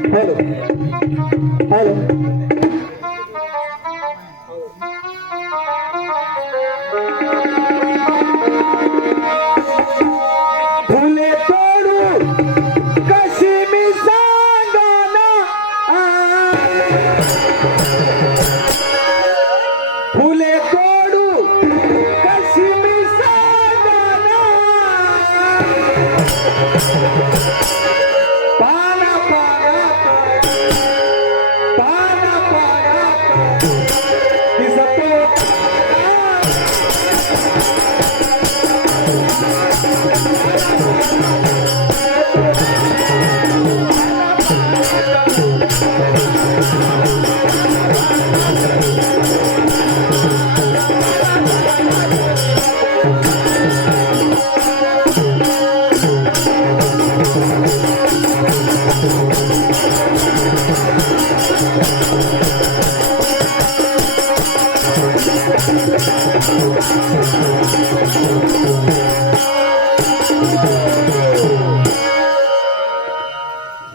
Hello hello फुले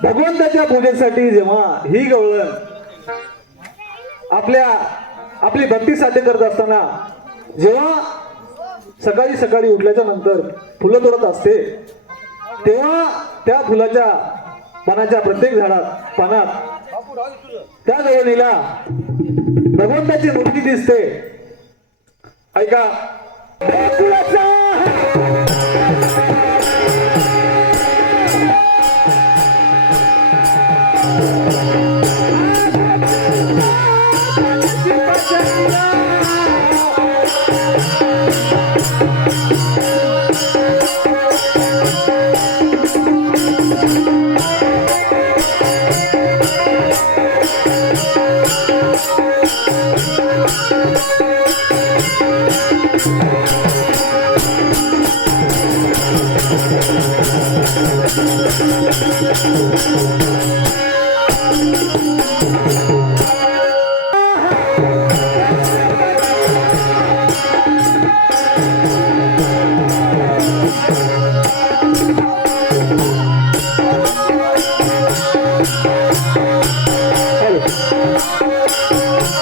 भगवंताच्या पूजेसाठी जेव्हा ही गवळण आपल्या आपली भक्ती साध्य करत असताना जेव्हा सकाळी सकाळी उठल्याच्या नंतर फुलं तोडत असते तेव्हा त्या फुलाच्या पानाच्या प्रत्येक झाडात पानात त्या जवळीला भगवंताची मूर्ती दिसते. ऐका. Thank